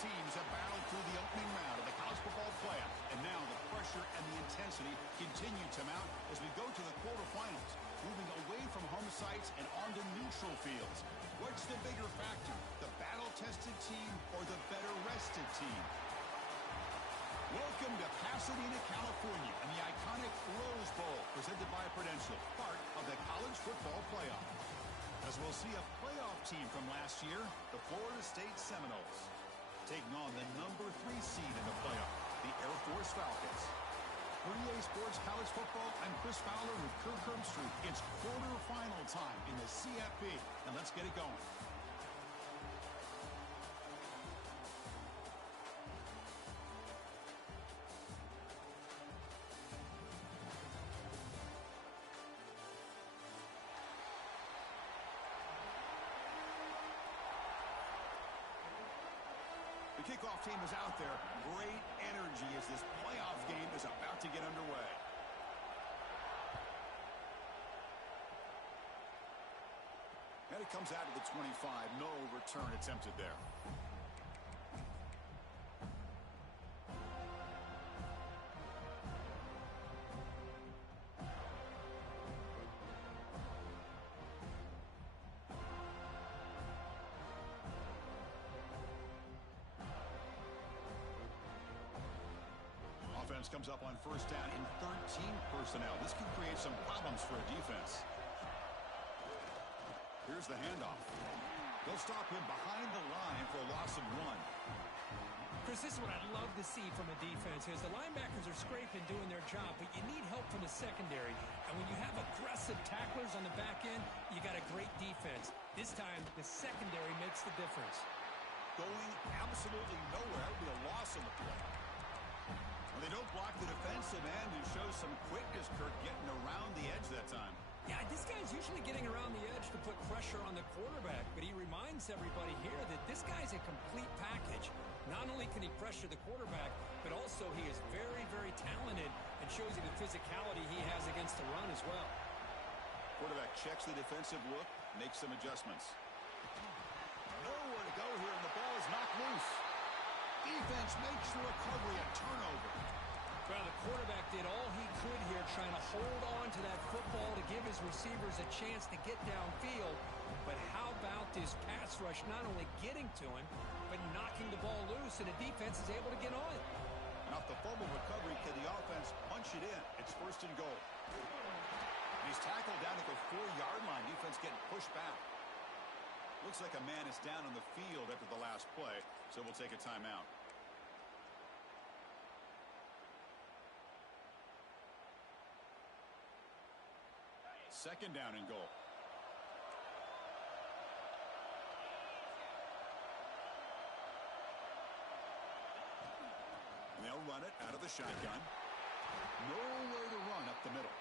teams have battled through the opening round of the college football playoff, and now the pressure and the intensity continue to mount as we go to the quarterfinals, moving away from home sites and onto neutral fields. What's the bigger factor, the battle-tested team or the better-rested team? Welcome to Pasadena, California, and the iconic Rose Bowl, presented by Prudential, part of the college football playoff. As we'll see a playoff team from last year, the Florida State Seminoles, taking on the number 3 seed in the playoff, the Air Force Falcons. For EA Sports College Football, I'm Chris Fowler with Kirk Herbstreit. It's quarterfinal time in the CFP, and let's get it going. The kickoff team is out there. Great energy as this playoff game is about to get underway. And it comes out to the 25. No return attempted there. Offense comes up on first down in 13 personnel. This can create some problems for a defense. Here's the handoff. They'll stop him behind the line for a loss of 1. Chris, this is what I'd love to see from a defense is the linebackers are scraping, doing their job, but you need help from the secondary. And when you have aggressive tacklers on the back end, you got a great defense. This time, the secondary makes the difference. Going absolutely nowhere would be a loss on the play. Well, they don't block the defensive end and show some quickness, Kirk, getting around the edge that time. Yeah, this guy's usually getting around the edge to put pressure on the quarterback, but he reminds everybody here that this guy's a complete package. Not only can he pressure the quarterback, but also he is very, very talented and shows you the physicality he has against the run as well. Quarterback checks the defensive look, makes some adjustments. Nowhere to go here, and the ball is knocked loose. Defense makes the recovery a turnover. Well, the quarterback did all he could here trying to hold on to that football to give his receivers a chance to get downfield. But how about this pass rush not only getting to him, but knocking the ball loose, and the defense is able to get on it. And off the fumble recovery, can the offense punch it in? It's first and goal. And he's tackled down at the 4-yard line. Defense getting pushed back. Looks like a man is down on the field after the last play, so we'll take a timeout. Second down and goal. And they'll run it out of the shotgun. Nowhere to run up the middle.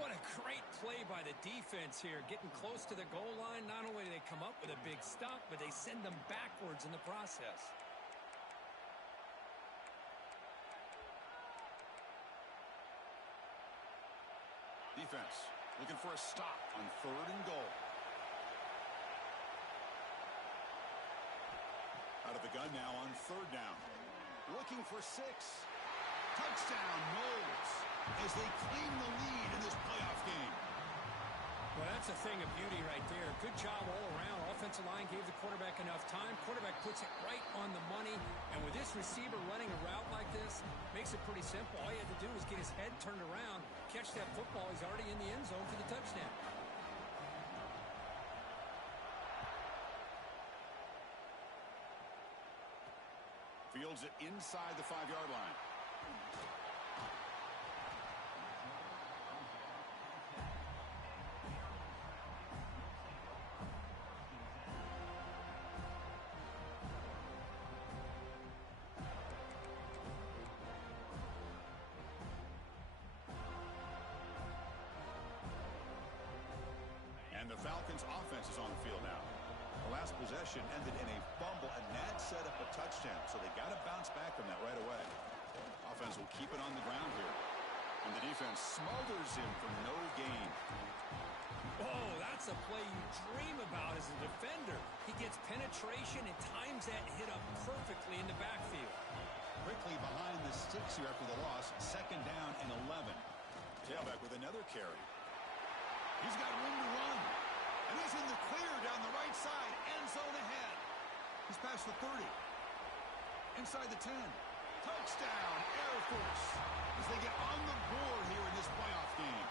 What a great play by the defense here. Getting close to the goal line, not only do they come up with a big stop, but they send them backwards in the process. Defense looking for a stop on 3rd and goal. Out of the gun now on 3rd down. Looking for 6. Touchdown, Knowles, as they claim the lead in this playoff game. Well, that's a thing of beauty right there. Good job all around. Offensive line gave the quarterback enough time. Quarterback puts it right on the money. And with this receiver running a route like this, makes it pretty simple. All he had to do was get his head turned around, catch that football. He's already in the end zone for the touchdown. Fields it inside the 5-yard line. And the Falcons' offense is on the field now. The last possession ended in a fumble, and that set up a touchdown, so they got to bounce back from that right away. Offense will keep it on the ground here. And the defense smothers him for no gain. Oh, that's a play you dream about as a defender. He gets penetration and times that hit up perfectly in the backfield. Quickly behind the sticks here after the loss. Second down and 11. Tailback with another carry. He's got room to run. And he's in the clear down the right side. End zone ahead. He's past the 30. Inside the 10. Touchdown, Air Force. As they get on the board here in this playoff game.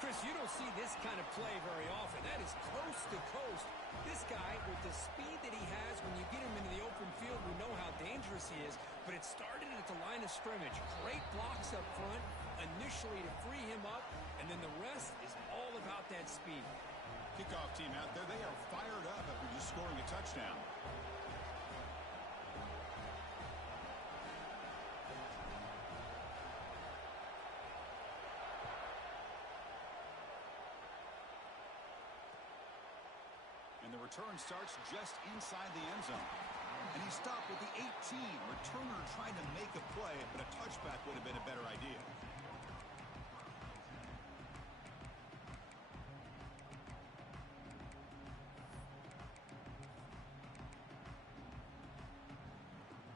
Chris, you don't see this kind of play very often. That is coast to coast. This guy, with the speed that he has, when you get him into the open field, we know how dangerous he is. But it started at the line of scrimmage. Great blocks up front, initially to free him up, and then the rest is all about that speed. Kickoff team out there, they are fired up after just scoring a touchdown. And the return starts just inside the end zone. And he stopped with the 18. Returner trying to make a play, but a touchback would have been a better idea.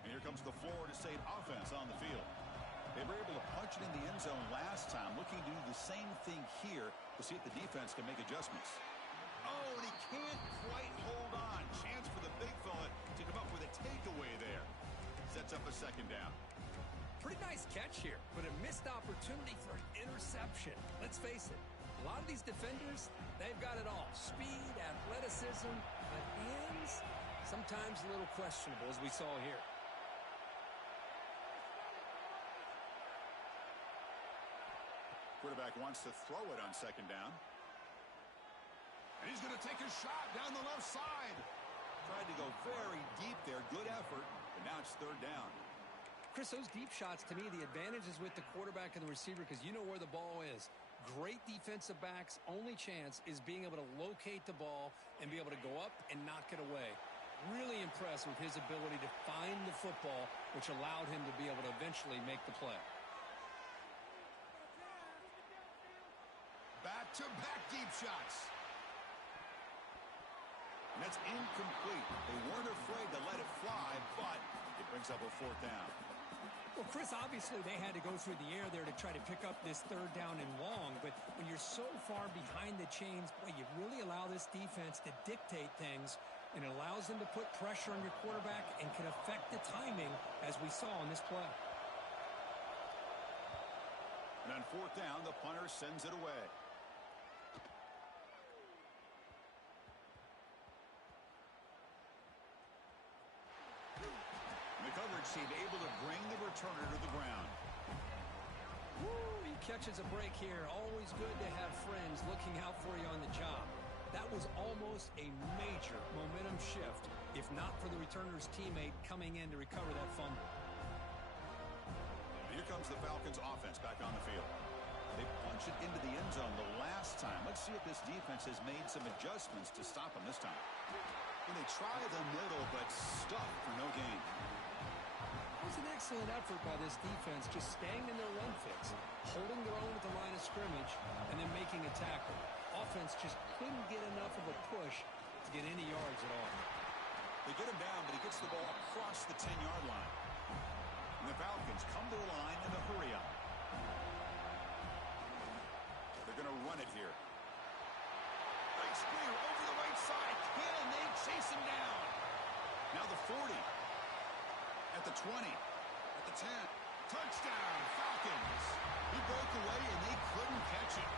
And here comes the Florida State offense on the field. They were able to punch it in the end zone last time, looking to do the same thing here to see if the defense can make adjustments. Oh, and he can't quite hold on. Chance for the big fella to come up with a takeaway there. Sets up a second down. Pretty nice catch here, but a missed opportunity for an interception. Let's face it, a lot of these defenders, they've got it all. Speed, athleticism, but hands, sometimes a little questionable, as we saw here. Quarterback wants to throw it on second down. And he's going to take a shot down the left side. Tried to go very deep there. Good effort. But now it's third down. Chris, those deep shots, to me, the advantage is with the quarterback and the receiver because you know where the ball is. Great defensive backs. Only chance is being able to locate the ball and be able to go up and knock it away. Really impressed with his ability to find the football, which allowed him to be able to eventually make the play. Back-to-back deep shots. And that's incomplete. They weren't afraid to let it fly, but it brings up a fourth down. Well, Chris, obviously they had to go through the air there to try to pick up this third down and long, but when you're so far behind the chains, boy, you really allow this defense to dictate things, and it allows them to put pressure on your quarterback and can affect the timing, as we saw in this play. And on fourth down, the punter sends it away. The coverage team able to bring the returner to the ground. Woo, he catches a break here. Always good to have friends looking out for you on the job. That was almost a major momentum shift, if not for the returner's teammate coming in to recover that fumble. Here comes the Falcons offense back on the field. They punch it into the end zone the last time. Let's see if this defense has made some adjustments to stop them this time. And they try the middle, but stuck for no gain. It was an excellent effort by this defense, just staying in their run fix, holding their own at the line of scrimmage, and then making a tackle. Offense just couldn't get enough of a push to get any yards at all. They get him down, but he gets the ball across the 10-yard line. And the Falcons come to the line in a hurry-up. They're going to run it here. Big spear over the right side. Can they chase him down? Now the 40. At the 20. At the 10. Touchdown, Falcons. He broke away, and they couldn't catch him.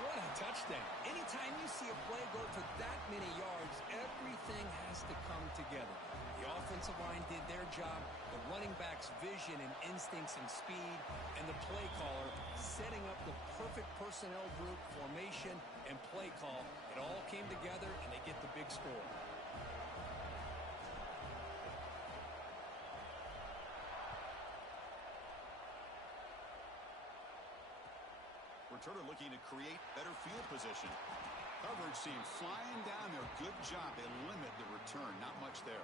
What a touchdown. Anytime you see a play go for that many yards, everything has to come together. The offensive line did their job, the running back's vision and instincts and speed, and the play caller setting up the perfect personnel group, formation, and play call. It all came together, and they get the big score. Returner looking to create better field position. Coverage team flying down there. Good job. They limit the return. Not much there.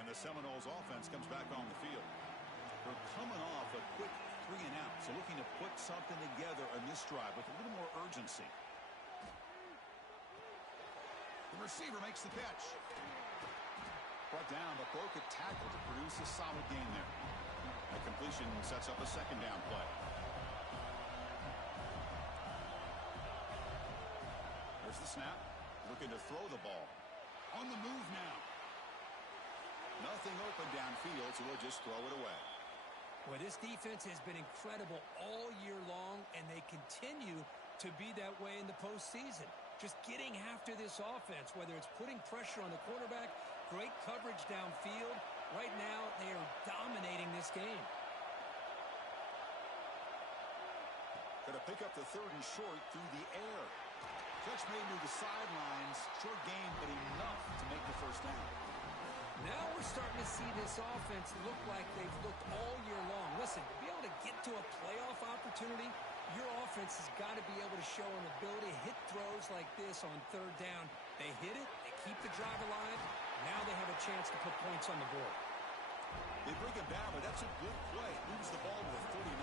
And the Seminoles offense comes back on the field. They're coming off a quick 3 and out, so looking to put something together on this drive with a little more urgency. The receiver makes the catch. Brought down, but broke a tackle to produce a solid gain there. That completion sets up a second down play. There's the snap. Looking to throw the ball. On the move now. Nothing open downfield, so we'll just throw it away. Well, this defense has been incredible all year long, and they continue to be that way in the postseason. Just getting after this offense, whether it's putting pressure on the quarterback, great coverage downfield. Right now, they are dominating this game. Going to pick up the 3rd and short through the air. Catch made to the sidelines. Short gain, but enough to make the first down. Now we're starting to see this offense look like they've looked all year long. Listen, to be able to get to a playoff opportunity, your offense has got to be able to show an ability to hit throws like this on 3rd down. They hit it, they keep the drive alive. Now they have a chance to put points on the board. They bring him down, but that's a good play. Moves the ball to the 39.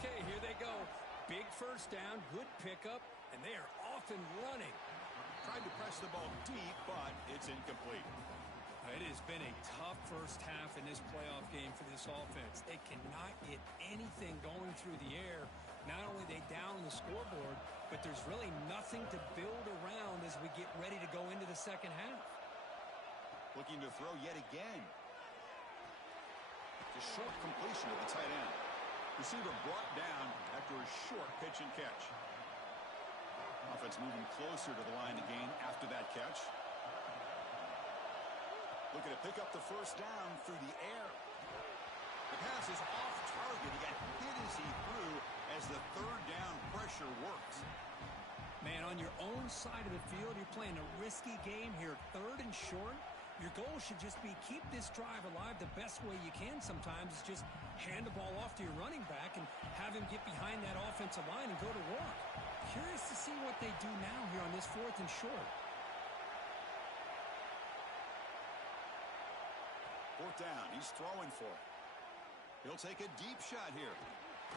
Okay, here they go. Big first down, good pickup, and they are off and running. Tried to press the ball deep, but it's incomplete. It has been a tough first half in this playoff game for this offense. They cannot get anything going through the air. Not only are they down the scoreboard, but there's really nothing to build around as we get ready to go into the second half. Looking to throw yet again. The short completion of the tight end. Receiver brought down after a short pitch and catch. Offense moving closer to the line to gain after that catch. Looking to pick up the first down through the air. The pass is off target. He got hit as he threw as the 3rd down pressure works. Man, on your own side of the field, you're playing a risky game here. 3rd and short. Your goal should just be keep this drive alive the best way you can sometimes is just hand the ball off to your running back and have him get behind that offensive line and go to work. Curious to see what they do now here on this 4th and short. 4th down. He's throwing for it. He'll take a deep shot here.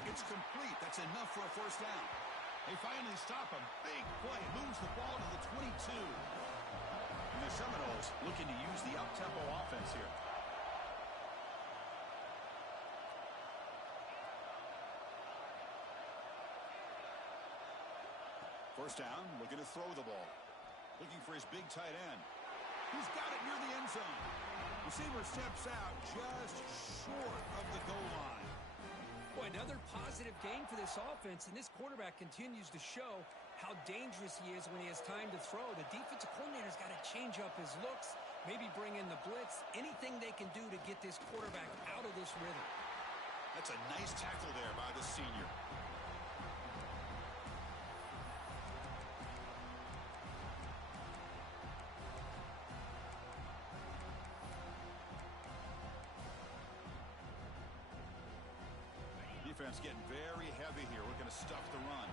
It's complete. That's enough for a first down. They finally stop him. Big play. Moves the ball to the 22. And the Seminoles looking to use the up-tempo offense here. First down, looking to throw the ball. Looking for his big tight end. He's got it near the end zone. Receiver steps out just short of the goal line. Boy, another positive game for this offense, and this quarterback continues to show how dangerous he is when he has time to throw. The defensive coordinator's got to change up his looks, maybe bring in the blitz, anything they can do to get this quarterback out of this rhythm. That's a nice tackle there by the senior. Defense getting very heavy here. We're going to stuff the run.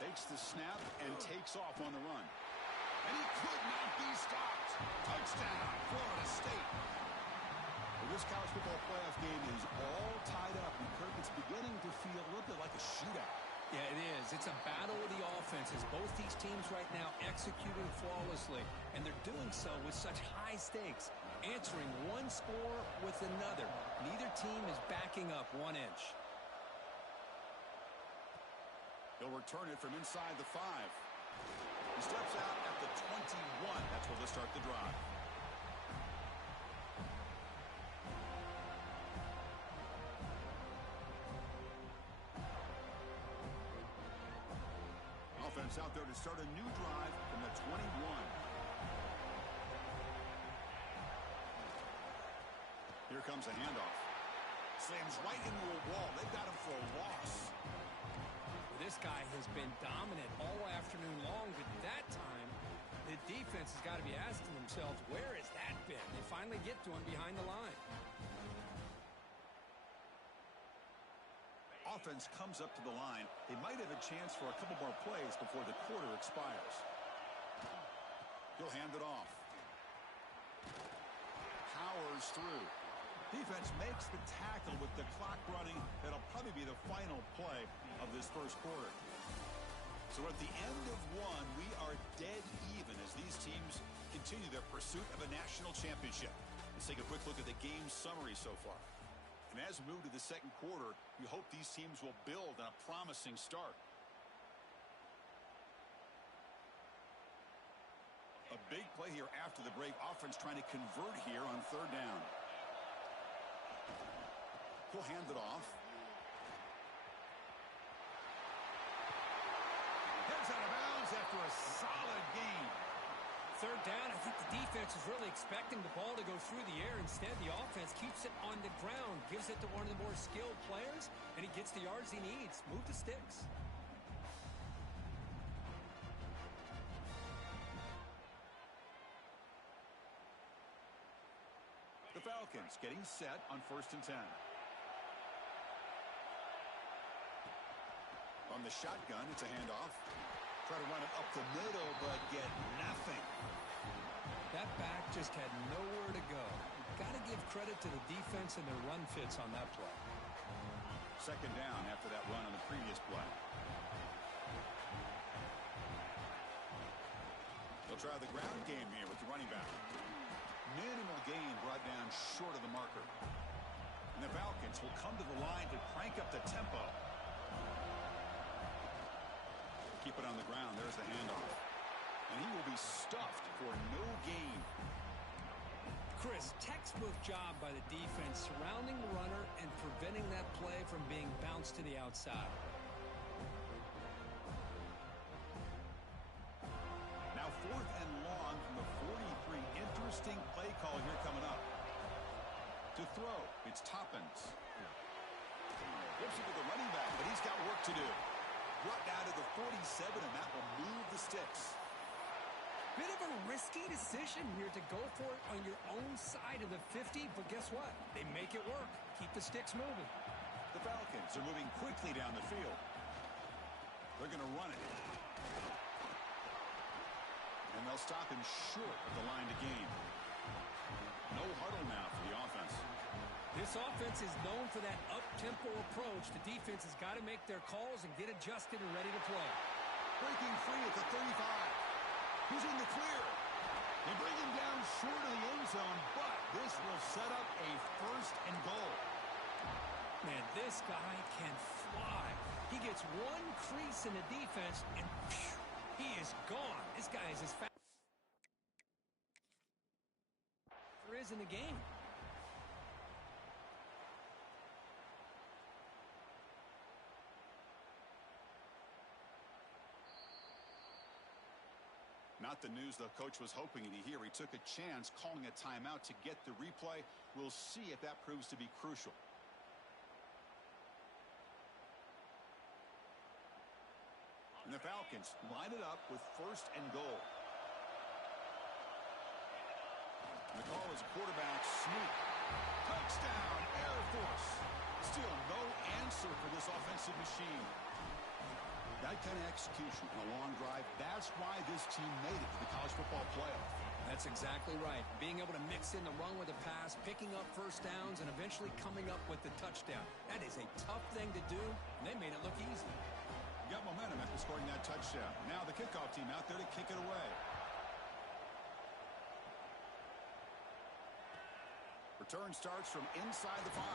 Takes the snap and takes off on the run. And he could not be stopped. Touchdown, Florida State. Well, this college football playoff game is all tied up, and Kirk, it's beginning to feel a little bit like a shootout. Yeah, it is. It's a battle of the offenses. Both these teams right now executing flawlessly, and they're doing so with such high stakes, answering one score with another. Neither team is backing up 1 inch. He'll return it from inside the 5. He steps out at the 21. That's where they'll start the drive. Offense out there to start a new drive from the 21. Here comes a handoff. Slams right into a wall. They've got him for a loss. This guy has been dominant all afternoon long, but that time, the defense has got to be asking themselves, where has that been? They finally get to him behind the line. Offense comes up to the line. They might have a chance for a couple more plays before the quarter expires. He'll hand it off. Powell powers through. Defense makes the tackle with the clock running. That'll probably be the final play of this first quarter. So at the end of one, we are dead even as these teams continue their pursuit of a national championship. Let's take a quick look at the game summary so far. And as we move to the second quarter, we hope these teams will build on a promising start. A big play here after the break. Offense trying to convert here on third down. He'll hand it off. Heads out of bounds after a solid gain. Third down, I think the defense is really expecting the ball to go through the air. Instead, the offense keeps it on the ground, gives it to one of the more skilled players, and he gets the yards he needs. Move the sticks. The Falcons getting set on 1st and 10. On the shotgun, it's a handoff. Try to run it up the middle, but get nothing. That back just had nowhere to go. Got to give credit to the defense and their run fits on that play. Second down after that run on the previous play. They'll try the ground game here with the running back. Minimal gain brought down short of the marker. And the Falcons will come to the line to crank up the tempo. Keep it on the ground. There's the handoff. And he will be stuffed for no gain. Chris, textbook job by the defense surrounding the runner and preventing that play from being bounced to the outside. Now 4th and long from the 43. Interesting play call here coming up. To throw, it's Toppins. Flips it to the running back, but he's got work to do. Brought down to the 47, and that will move the sticks. Bit of a risky decision here to go for it on your own side of the 50, but guess what? They make it work. Keep the sticks moving. The Falcons are moving quickly down the field. They're going to run it. And they'll stop him short of the line to gain. No huddle now for the offense. This offense is known for that up-tempo approach. The defense has got to make their calls and get adjusted and ready to play. Breaking free at the 35. He's in the clear. They bring him down short of the end zone, but this will set up a 1st and goal. Man, this guy can fly. He gets one crease in the defense, and phew, he is gone. This guy is as fast as there is in the game. Not the news the coach was hoping to hear. He took a chance calling a timeout to get the replay. We'll see if that proves to be crucial. And the Falcons line it up with 1st and goal. And the call is a quarterback sneak. Touchdown, Air Force. Still no answer for this offensive machine. That kind of execution on a long drive, that's why this team made it to the college football playoff. That's exactly right. Being able to mix in the run with the pass, picking up first downs, and eventually coming up with the touchdown. That is a tough thing to do, and they made it look easy. Got momentum after scoring that touchdown. Now the kickoff team out there to kick it away. Return starts from inside the 5.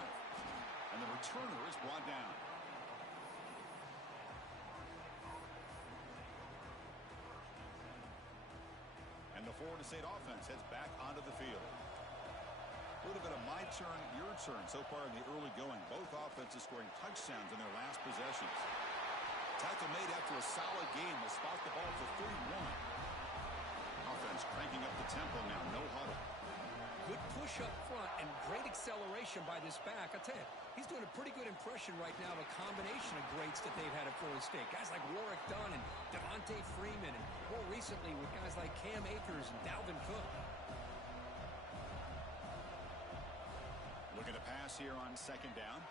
And the returner is brought down. And the Florida State offense heads back onto the field. A little bit of my turn, your turn so far in the early going. Both offenses scoring touchdowns in their last possessions. Tackle made after a solid game will spot the ball for 31. Offense cranking up the tempo now, no huddle. Good push up front and great acceleration by this back. I tell you, he's doing a pretty good impression right now of a combination of greats that they've had at Florida State. Guys like Warwick Dunn and Devontae Freeman, and more recently with guys like Cam Akers and Dalvin Cook. Look at the pass here on 2nd down.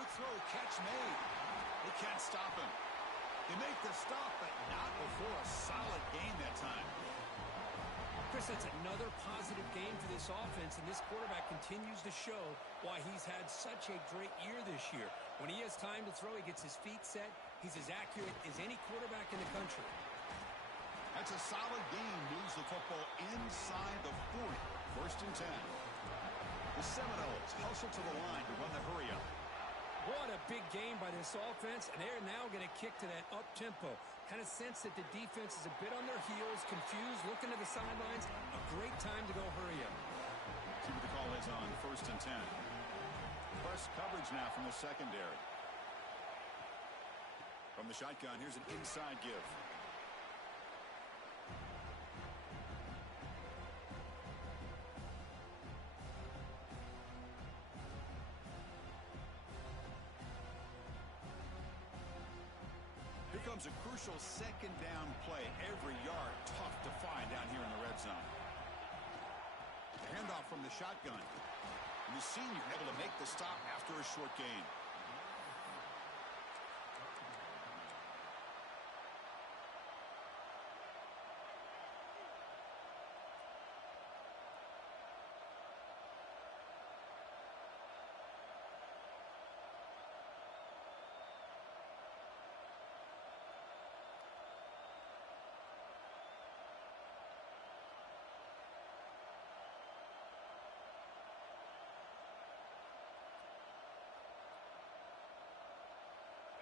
Quick throw, catch made. They can't stop him. They make the stop, but not before a solid gain that time. Chris, that's another positive game for this offense, and this quarterback continues to show why he's had such a great year this year. When he has time to throw, he gets his feet set. He's as accurate as any quarterback in the country. That's a solid game. Moves the football inside the 40. First and 10. The Seminoles hustle to the line to run the hurry up. What a big game by this offense, and they're now going to kick to that up-tempo. Kind of sense that the defense is a bit on their heels, confused, looking to the sidelines. A great time to go hurry up. See what the call is on first and 10. Press coverage now from the secondary. From the shotgun, here's an inside give. Here comes a crucial second down play. Every yard tough to find down here in the red zone. The handoff from the shotgun. And the senior able to make the stop after a short gain.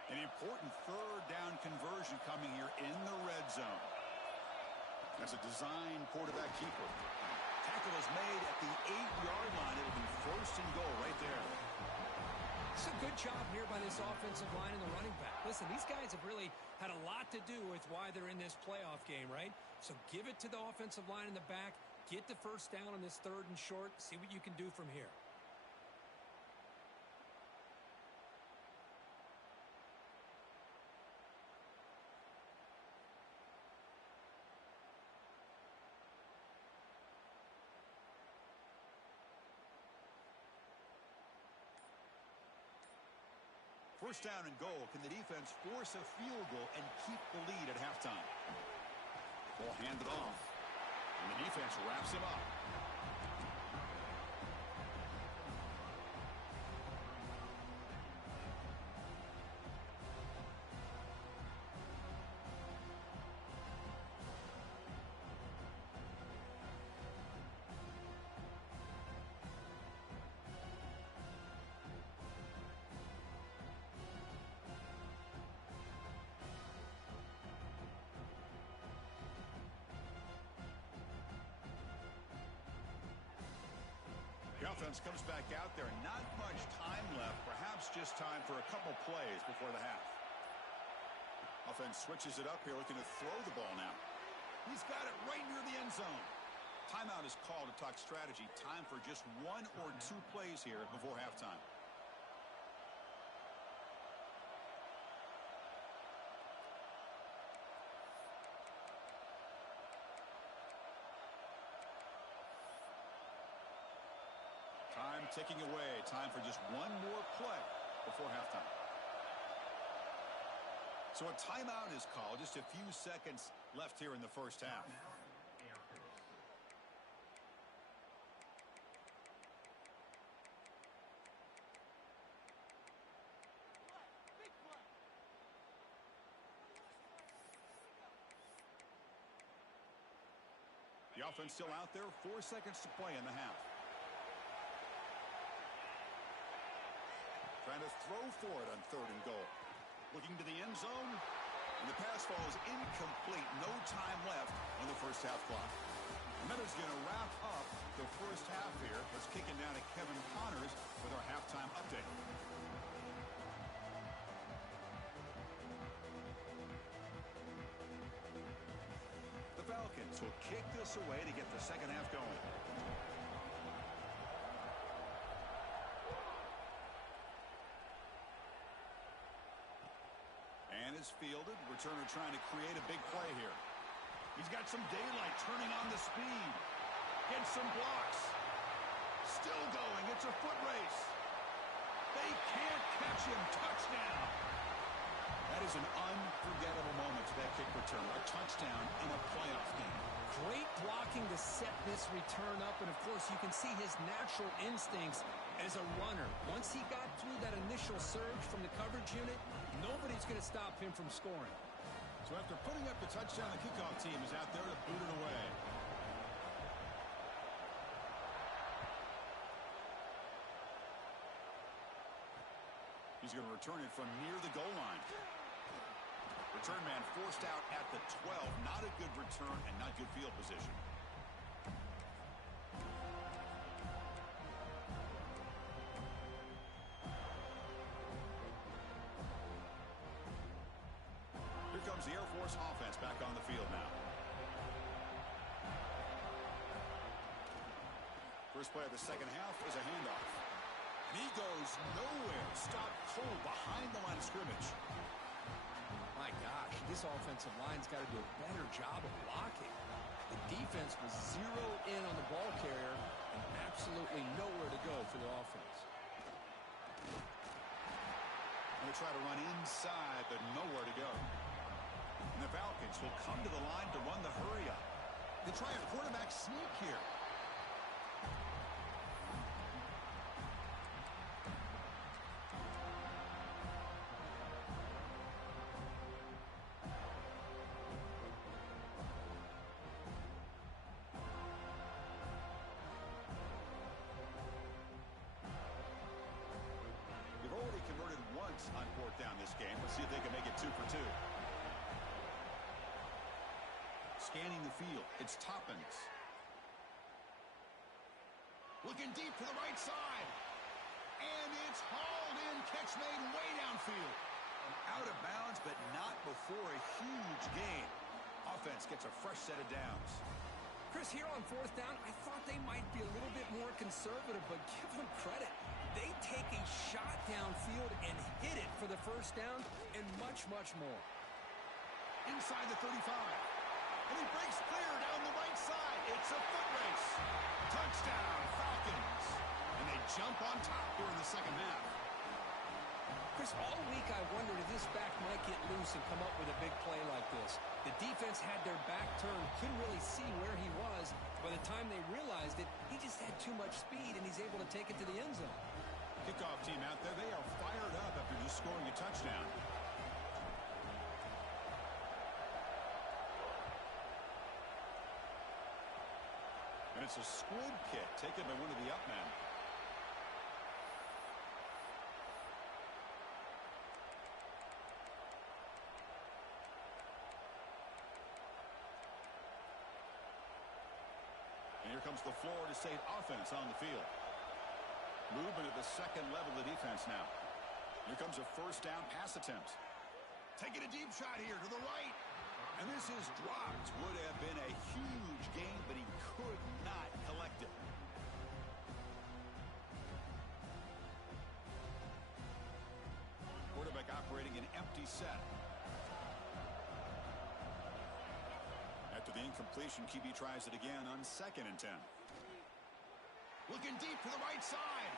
An important third down conversion coming here in the red zone. That's a design quarterback keeper. Tackle is made at the 8-yard line. It'll be first and goal right there. It's a good job here by this offensive line and the running back. Listen, these guys have really had a lot to do with why they're in this playoff game, right? So give it to the offensive line in the back. Get the first down on this third and short. See what you can do from here. First down and goal. Can the defense force a field goal and keep the lead at halftime? Ball handed off. And the defense wraps him up. The offense comes back out there. Not much time left. Perhaps just time for a couple plays before the half. Offense switches it up here, looking to throw the ball now. He's got it right near the end zone. Timeout is called to talk strategy. Time for just 1 or 2 plays here before halftime. Time ticking away. Time for just 1 more play before halftime. So a timeout is called. Just a few seconds left here in the first half. The offense still out there. 4 seconds to play in the half. Trying to throw for it on third and goal. Looking to the end zone. And the pass falls incomplete. No time left on the first half clock. And that is going to wrap up the first half here. Let's kick it down to Kevin Connors with our halftime update. The Falcons will kick this away to get the second half going. Is fielded. Returner trying to create a big play here. He's got some daylight, turning on the speed. Gets some blocks. Still going. It's a foot race. They can't catch him. Touchdown. That is an unforgettable moment for that kick return. A touchdown in a playoff game. Great blocking to set this return up, and of course you can see his natural instincts as a runner. Once he got through that initial surge from the coverage unit, nobody's going to stop him from scoring. So after putting up the touchdown, the kickoff team is out there to boot it away. He's going to return it from near the goal line. Return man forced out at the 12. Not a good return and not good field position. Here comes the Air Force offense back on the field now. First play of the second half is a handoff. And he goes nowhere. Stopped cold behind the line of scrimmage. My gosh, this offensive line's got to do a better job of blocking. The defense was zeroed in on the ball carrier and absolutely nowhere to go for the offense. They try to run inside, but nowhere to go. And the Falcons will come to the line to run the hurry up. They try a quarterback sneak here. On fourth down this game. Let's see if they can make it 2 for 2. Scanning the field. It's Toppins. Looking deep to the right side. And it's hauled in. Catch made way downfield. Out of bounds, but not before a huge gain. Offense gets a fresh set of downs. Chris, here on fourth down, I thought they might be a little bit more conservative, but give them credit. They take a shot downfield and hit it for the first down and much, much more. Inside the 35. And he breaks clear down the right side. It's a foot race. Touchdown, Falcons. And they jump on top here in the second half. Chris, all week I wondered if this back might get loose and come up with a big play like this. The defense had their back turned, couldn't really see where he was. By the time they realized it, he just had too much speed, and he's able to take it to the end zone. Kickoff team out there, they are fired up after just scoring a touchdown. And it's a squib kick taken by one of the up men. And here comes the Florida State offense on the field. Movement at the second level of the defense now. Here comes a first down pass attempt. Taking a deep shot here to the right. And this is dropped. Would have been a huge gain, but he could not collect it. Quarterback operating an empty set. After the incompletion, QB tries it again on 2nd and 10. Looking deep to the right side.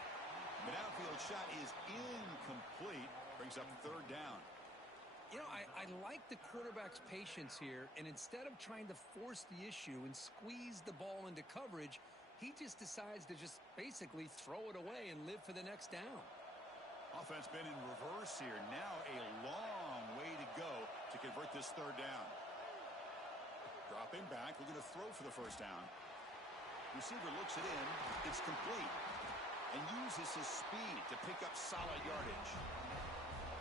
The downfield shot is incomplete. Brings up 3rd down. You know, I like the quarterback's patience here, and instead of trying to force the issue and squeeze the ball into coverage, he just decides to just basically throw it away and live for the next down. Offense been in reverse here. Now a long way to go to convert this 3rd down. Dropping back, looking to throw for the first down. Receiver looks it in. It's complete. And uses his speed to pick up solid yardage.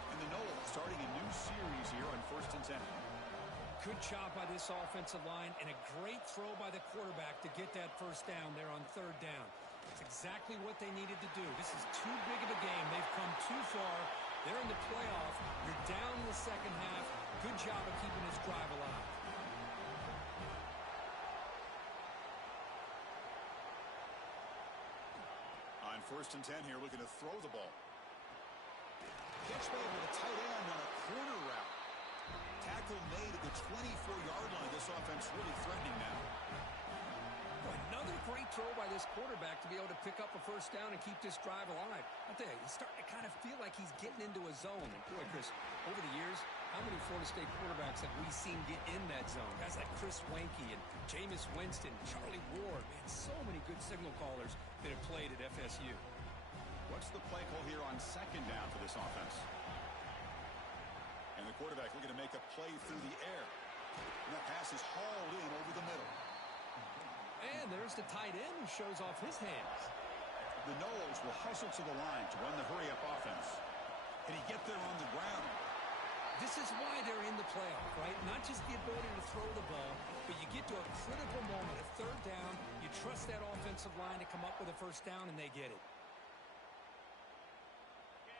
And the Noles starting a new series here on 1st and 10. Good job by this offensive line and a great throw by the quarterback to get that first down there on 3rd down. It's exactly what they needed to do. This is too big of a game. They've come too far. They're in the playoff. You're down in the second half. Good job of keeping this drive alive. On 1st and 10 here, looking to throw the ball. Catch made with a tight end on a corner route. Tackle made at the 24-yard line. This offense really threatening now. Another Another great throw by this quarterback to be able to pick up a first down and keep this drive alive. I tell you, he's starting to kind of feel like he's getting into a zone. And boy, Chris, over the years, how many Florida State quarterbacks have we seen get in that zone? Guys like Chris Weinke and Jameis Winston, Charlie Ward. Man, so many good signal callers that have played at FSU. What's the play call here on second down for this offense? And the quarterback looking to make a play through the air. And that pass is hauled in over the middle. And there's the tight end who shows off his hands. The Noles will hustle to the line to run the hurry-up offense. Can he get there on the ground? This is why they're in the playoff, right? Not just the ability to throw the ball, but you get to a critical moment, a third down, you trust that offensive line to come up with a first down, and they get it.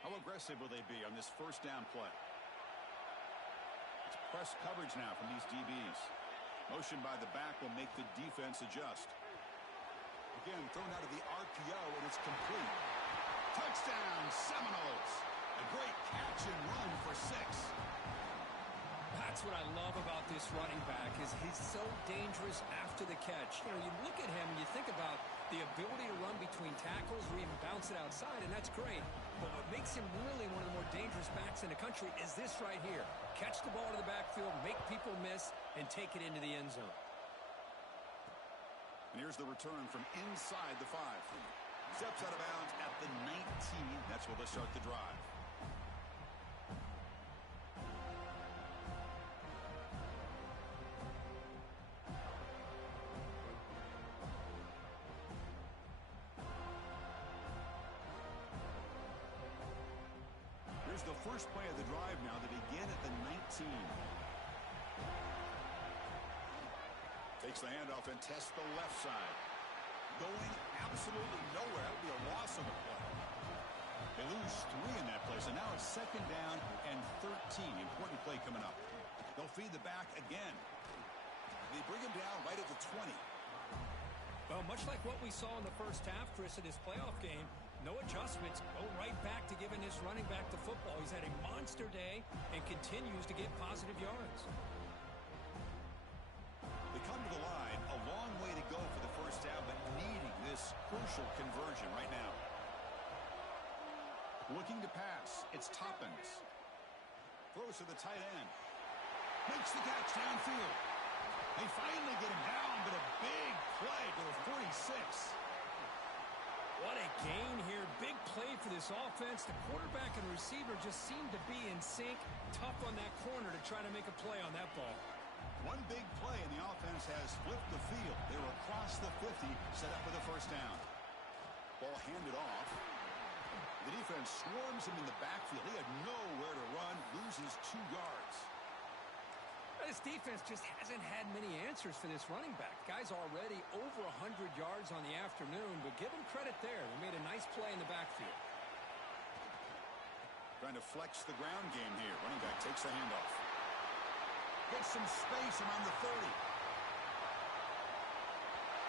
How aggressive will they be on this first down play? It's press coverage now from these DBs. Motion by the back will make the defense adjust. Again, thrown out of the RPO, and it's complete. Touchdown, Seminoles. A great catch and run for 6. That's what I love about this running back is he's so dangerous after the catch. You know, you look at him and you think about the ability to run between tackles or even bounce it outside, and that's great. But what makes him really one of the more dangerous backs in the country is this right here. Catch the ball to the backfield, make people miss, and take it into the end zone. And here's the return from inside the 5. Steps out of bounds at the 19. That's where they'll start the drive. Here's the first play of the drive now to begin at the 19. Takes the handoff and tests the left side. Going absolutely nowhere. That would be a loss of a play. They lose 3 in that play, so now it's second down and 13. Important play coming up. They'll feed the back again. They bring him down right at the 20. Well, much like what we saw in the first half, Chris, in this playoff game, no adjustments. Go right back to giving this running back the football. He's had a monster day and continues to get positive yards. They come to the line, a long way to go for the first down, but needing this crucial conversion right now. Looking to pass, it's Toppins. Throws to the tight end. Makes the catch downfield. They finally get him down, but a big play to the 46. What a gain here. Big play for this offense. The quarterback and receiver just seem to be in sync. Tough on that corner to try to make a play on that ball. One big play, and the offense has flipped the field. They were across the 50, set up for the first down. Ball handed off. The defense swarms him in the backfield. He had nowhere to run, loses 2 yards. This defense just hasn't had many answers for this running back. Guy's already over 100 yards on the afternoon, but give him credit there. They made a nice play in the backfield. Trying to flex the ground game here. Running back takes the handoff. Gets some space around the 30.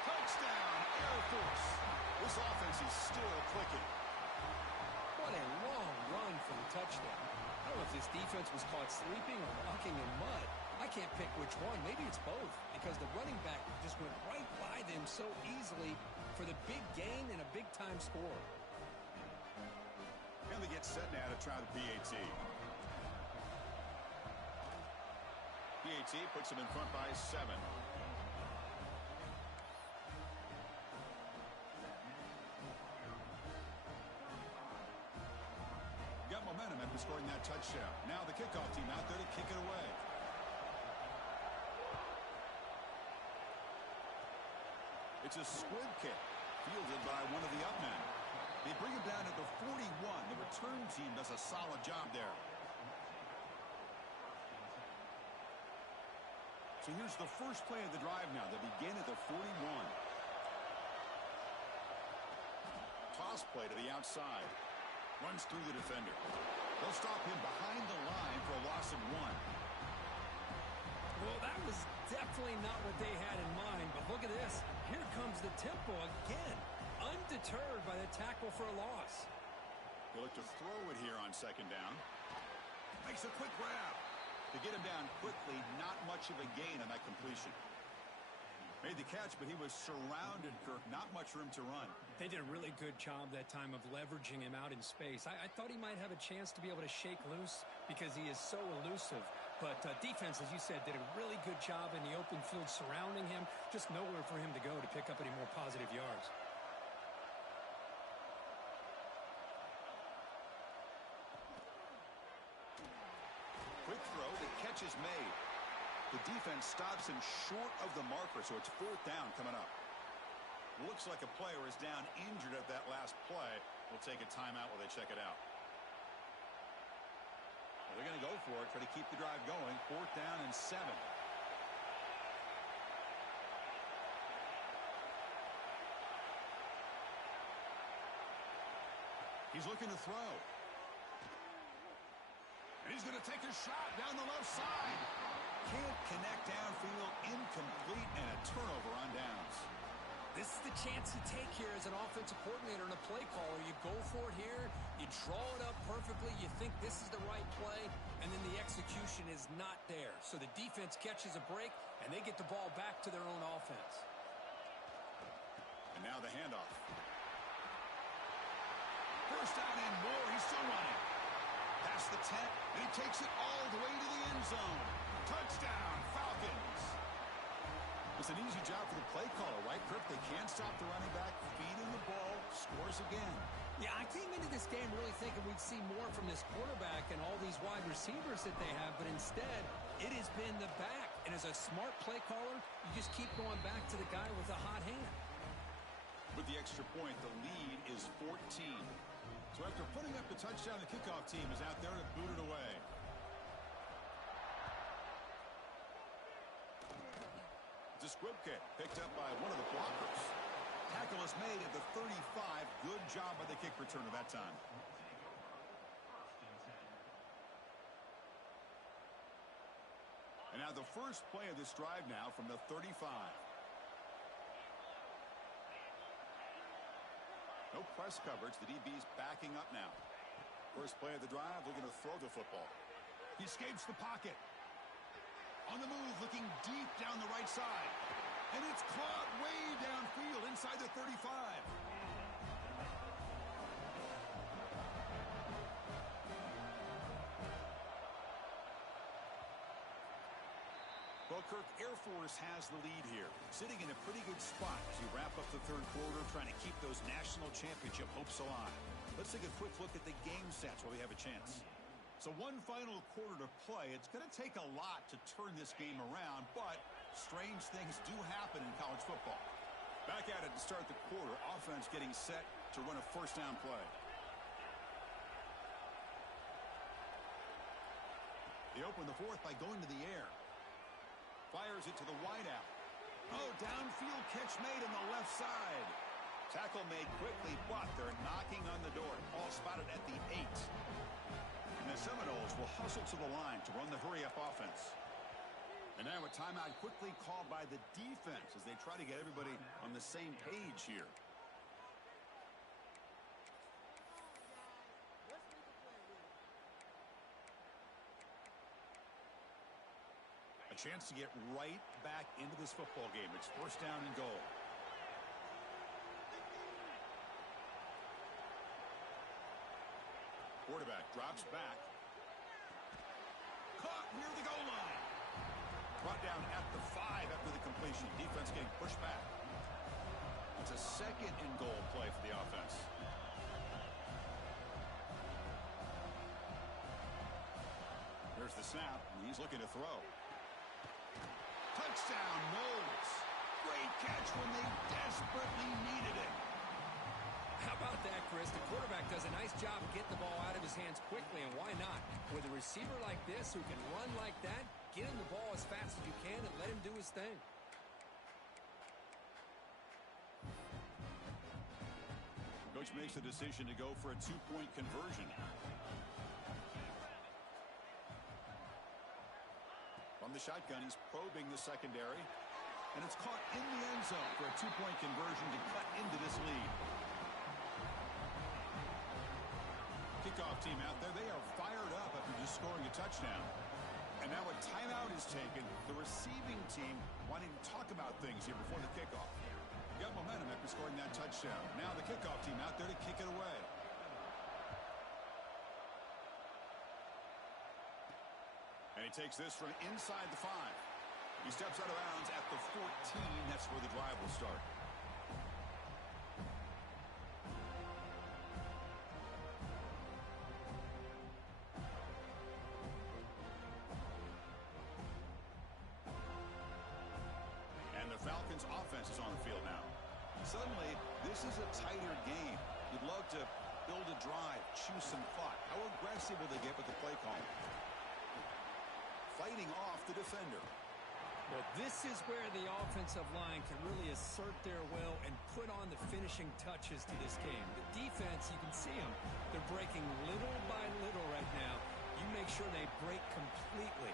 Touchdown, Air Force. This offense is still clicking. What a long run for the touchdown. I don't know if this defense was caught sleeping or walking in mud. I can't pick which one. Maybe it's both, because the running back just went right by them so easily for the big gain and a big-time score. And they get set now to try the PAT. PAT puts them in front by 7. Got momentum after scoring that touchdown. Now the kickoff team out there to kick it away. It's a squib kick, fielded by one of the up men. They bring him down at the 41. The return team does a solid job there. So here's the first play of the drive now. They begin at the 41. Toss play to the outside. Runs through the defender. They'll stop him behind the line for a loss of 1. Well, that was definitely not what they had in mind, but look at this. Here comes the tempo again. Undeterred by the tackle for a loss. They look to throw it here on second down. Makes a quick grab. To get him down quickly, not much of a gain on that completion. Made the catch, but he was surrounded, Kirk. Not much room to run. They did a really good job that time of leveraging him out in space. I thought he might have a chance to be able to shake loose because he is so elusive. But defense, as you said, did a really good job in the open field surrounding him. Just nowhere for him to go to pick up any more positive yards. Quick throw. The catch is made. The defense stops him short of the marker, so it's 4th down coming up. Looks like a player is down injured at that last play. We'll take a timeout while they check it out. Well, they're going to go for it, try to keep the drive going. 4th down and 7. He's looking to throw. And he's going to take a shot down the left side. Can't connect downfield, incomplete, and a turnover on downs. This is the chance you take here as an offensive coordinator and a play caller. You go for it here, you draw it up perfectly, you think this is the right play, and then the execution is not there. So the defense catches a break, and they get the ball back to their own offense. And now the handoff. First down and more, he's still running. Past the 10, and he takes it all the way to the end zone. Touchdown, Falcons. It's an easy job for the play caller, right, Kirk? They can't stop the running back, feeding the ball, scores again. Yeah, I came into this game really thinking we'd see more from this quarterback and all these wide receivers that they have, but instead, it has been the back. And as a smart play caller, you just keep going back to the guy with a hot hand. With the extra point, the lead is 14. So after putting up the touchdown, the kickoff team is out there to boot it away. It's a squib kick picked up by one of the blockers. Tackle is made at the 35. Good job by the kick returner that time. And now the first play of this drive now from the 35. No press coverage. The DB's backing up now. First play of the drive, looking to throw the football. He escapes the pocket. On the move, looking deep down the right side. And it's caught way downfield inside the 35. Well, Kirk, Air Force has the lead here, sitting in a pretty good spot as we wrap up the third quarter, trying to keep those national championship hopes alive. Let's take a quick look at the game sets while we have a chance. So one final quarter to play. It's going to take a lot to turn this game around, but strange things do happen in college football. Back at it to start the quarter. Offense getting set to run a first down play. They open the fourth by going to the air. Fires it to the wideout. Oh, downfield catch made on the left side. Tackle made quickly, but they're knocking on the door. Ball spotted at the 8. And the Seminoles will hustle to the line to run the hurry-up offense. And now a timeout quickly called by the defense as they try to get everybody on the same page here. A chance to get right back into this football game. It's first down and goal. Quarterback drops back. Caught near the goal line. Brought down at the 5 after the completion. Defense getting pushed back. It's a second and goal play for the offense. There's the snap, and he's looking to throw. Touchdown, Knowles. Great catch when they desperately needed it. How about that, Chris? The quarterback does a nice job of getting the ball out of his hands quickly, and why not? With a receiver like this who can run like that, get him the ball as fast as you can and let him do his thing. Coach makes the decision to go for a 2-point conversion. From the shotgun, he's probing the secondary, and it's caught in the end zone for a 2-point conversion to cut into this lead. Kickoff team out there, they are fired up after just scoring a touchdown. And now a timeout is taken. The receiving team wanting to talk about things here before the kickoff. Got momentum after scoring that touchdown. Now the kickoff team out there to kick it away. And he takes this from inside the 5. He steps out of bounds at the 14. That's where the drive will start. And the Falcons' offense is on the field now. Suddenly, this is a tighter game. You'd love to build a drive, choose some clock. How aggressive will they get with the play call? Fighting off the defender. Well, this is where the offensive line can really assert their will and put on the finishing touches to this game. The defense, you can see them. They're breaking little by little right now. You make sure they break completely.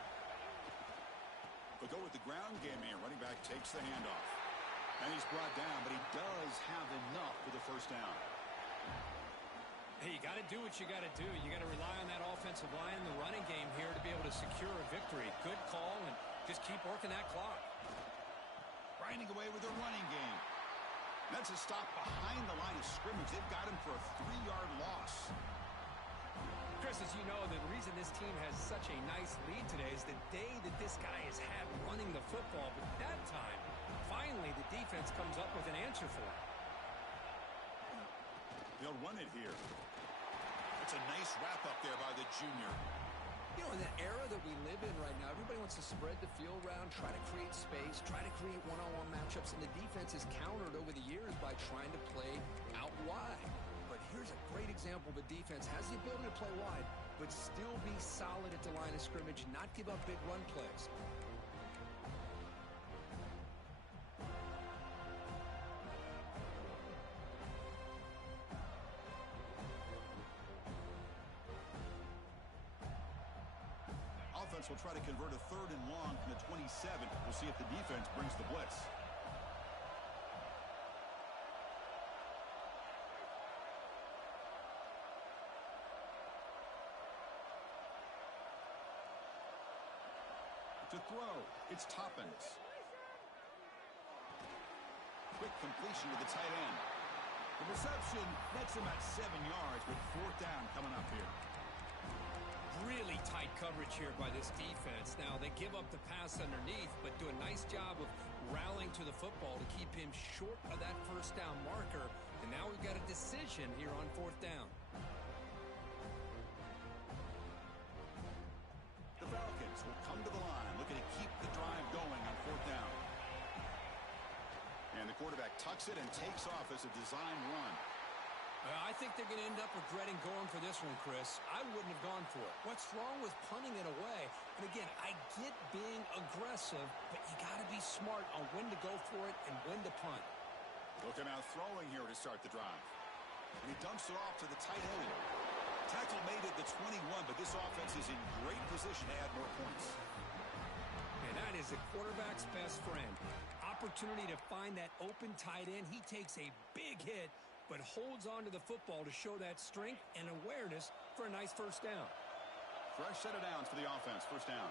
They'll go with the ground game here. Running back takes the handoff. And he's brought down, but he does have enough for the first down. Hey, you got to do what you got to do. You got to rely on that offensive line in the running game here to be able to secure a victory. Good call, and just keep working that clock. Grinding away with their running game. That's a stop behind the line of scrimmage. They've got him for a 3-yard loss. Chris, as you know, the reason this team has such a nice lead today is the day that this guy has had running the football. But that time, finally, the defense comes up with an answer for it. They'll run it here. It's a nice wrap up there by the junior. You know, in the era that we live in right now, everybody wants to spread the field around, try to create space, try to create one-on-one matchups, and the defense has countered over the years by trying to play out wide. But here's a great example. The defense has the ability to play wide, but still be solid at the line of scrimmage, not give up big run plays. Offense will try to convert a 3rd and long from the 27. We'll see if the defense brings the blitz. To throw, it's Toppins. Quick completion to the tight end. The reception nets him at 7 yards, but 4th down coming up here. Really tight coverage here by this defense. Now, they give up the pass underneath, but do a nice job of rallying to the football to keep him short of that 1st down marker. And now we've got a decision here on 4th down. The Falcons will come to the line, looking to keep the drive going on 4th down. And the quarterback tucks it and takes off as a design run. I think they're going to end up regretting going for this one, Chris. I wouldn't have gone for it. What's wrong with punting it away? And again, I get being aggressive, but you got to be smart on when to go for it and when to punt. Looking out throwing here to start the drive. And he dumps it off to the tight end. Tackle made it the 21, but this offense is in great position to add more points. And that is the quarterback's best friend. Opportunity to find that open tight end. He takes a big hit, but holds on to the football to show that strength and awareness for a nice 1st down. Fresh set of downs for the offense. 1st down.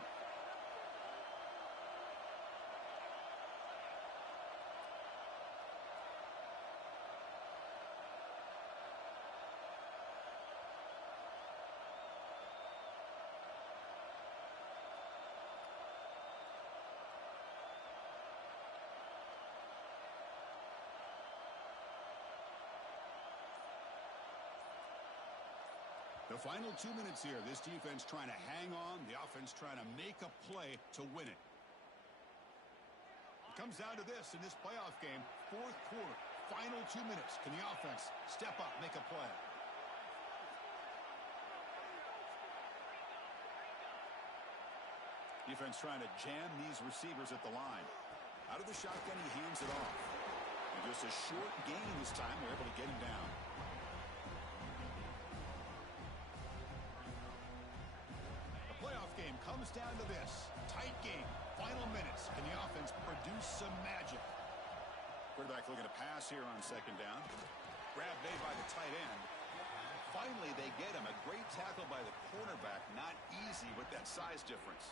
The final 2 minutes here. This defense trying to hang on. The offense trying to make a play to win it. It comes down to this in this playoff game. 4th quarter. Final 2 minutes. Can the offense step up, make a play? Defense trying to jam these receivers at the line. Out of the shotgun, he hands it off. And just a short gain this time. We're able to get him down. Game comes down to this. Tight game. Final minutes. Can the offense produce some magic? Quarterback looking to pass here on 2nd down. Grab made by the tight end. Finally, they get him. A great tackle by the cornerback. Not easy with that size difference.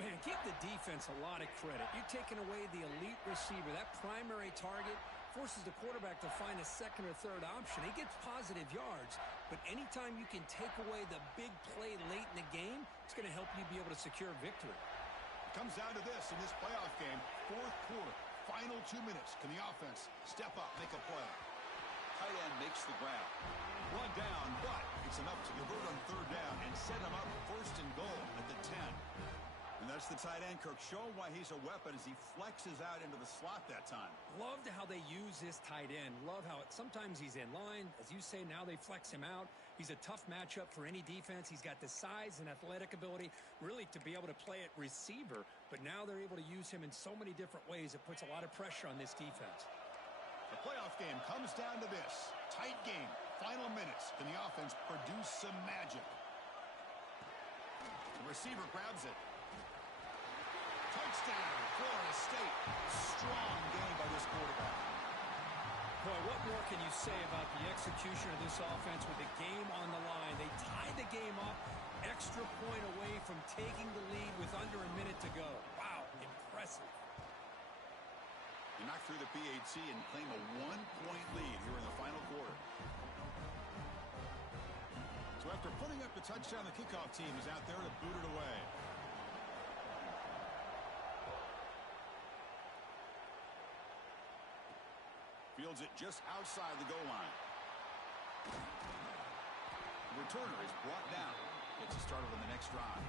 Man, give the defense a lot of credit. You're taking away the elite receiver. That primary target forces the quarterback to find a second or third option. He gets positive yards, but anytime you can take away the big play late in the game, it's going to help you be able to secure victory. It comes down to this in this playoff game. Fourth quarter, final 2 minutes. Can the offense step up, make a play? Tight end makes the grab. Run down, but it's enough to convert on third down and set him up first and goal at the 10. And that's the tight end, Kirk, showing why he's a weapon as he flexes out into the slot that time. Loved how they use this tight end. Love how sometimes he's in line. As you say, now they flex him out. He's a tough matchup for any defense. He's got the size and athletic ability really to be able to play at receiver. But now they're able to use him in so many different ways. It puts a lot of pressure on this defense. The playoff game comes down to this. Tight game. Final minutes. Can the offense produce some magic? The receiver grabs it. Touchdown, Florida State. Strong game by this quarterback. Boy, what more can you say about the execution of this offense with the game on the line? They tied the game up, extra point away from taking the lead with under a minute to go. Wow, impressive. You knock through the PAT and claim a 1-point lead here in the final quarter. So after putting up the touchdown, the kickoff team is out there to boot it away. Fields it just outside the goal line. The returner is brought down. Gets us started on the next drive.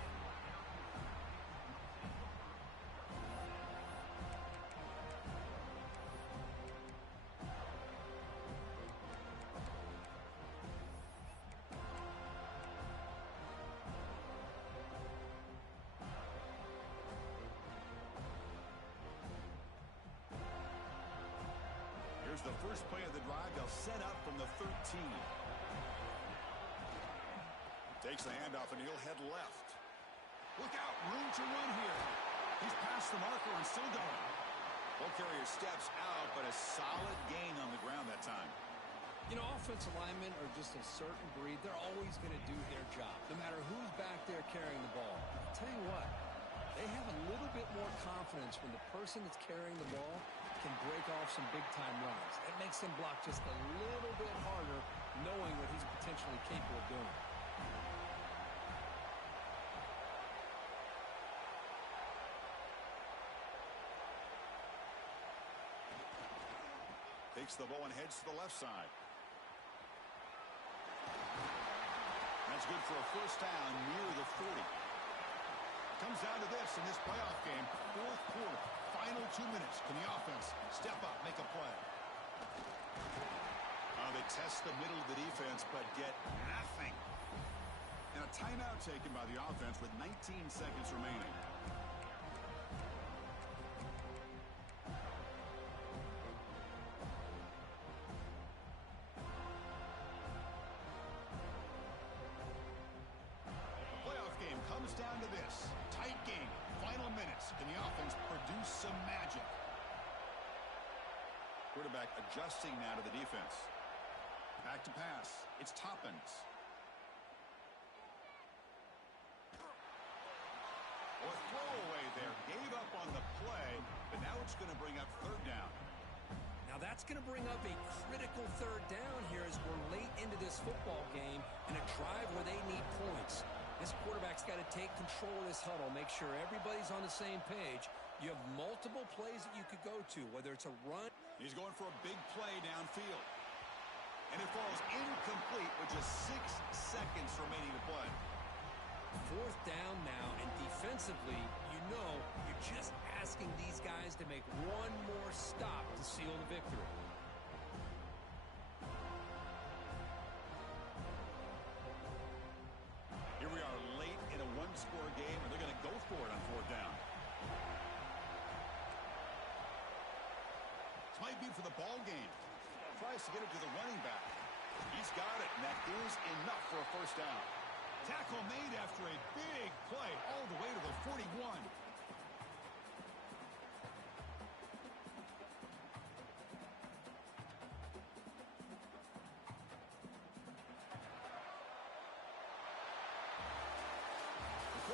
Here's the first play of the drive. They'll set up from the 13. Takes the handoff and he'll head left. Look out, room to run here. He's past the marker and still going. Ball carrier steps out, but a solid gain on the ground that time. You know, offensive linemen are just a certain breed. They're always going to do their job, no matter who's back there carrying the ball. I'll tell you what, they have a little bit more confidence when the person that's carrying the ball can break off some big-time runs. That makes them block just a little bit harder, knowing what he's potentially capable of doing. Takes the ball and heads to the left side. That's good for a first down near the 40. Comes down to this in this playoff game. Fourth quarter, final 2 minutes. Can the offense step up, make a play? They test the middle of the defense, but get nothing. And a timeout taken by the offense with 19 seconds remaining. Comes down to this. Tight game. Final minutes. Can the offense produce some magic? Quarterback adjusting now to the defense. Back to pass. It's Toppins. Or a throwaway there. Gave up on the play, but now it's going to bring up third down. Now that's going to bring up a critical third down here as we're late into this football game in a drive where they need points. This quarterback's got to take control of this huddle, make sure everybody's on the same page. You have multiple plays that you could go to, whether it's a run. He's going for a big play downfield. And it falls incomplete with just 6 seconds remaining to play. Fourth down now, and defensively, you know you're just asking these guys to make one more stop to seal the victory. Here we are late in a one-score game, and they're going to go for it on fourth down. This might be for the ball game. Tries to get it to the running back. He's got it, and that is enough for a first down. Tackle made after a big play all the way to the 41.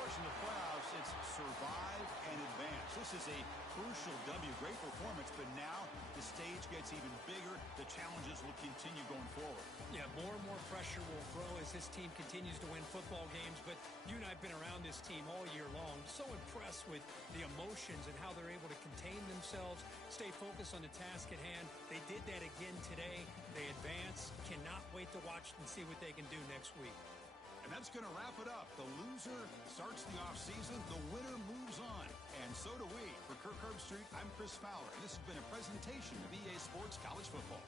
expression of playoffs, it's survive and advance. This is a crucial W. Great performance, but now the stage gets even bigger. The challenges will continue going forward. Yeah, more and more pressure will grow as this team continues to win football games, but you and I have been around this team all year long. So impressed with the emotions and how they're able to contain themselves, stay focused on the task at hand. They did that again today. They advance. Cannot wait to watch and see what they can do next week. And that's going to wrap it up. The loser starts the offseason. The winner moves on. And so do we. For Kirk Herbstreit, I'm Chris Fowler. And this has been a presentation of EA Sports College Football.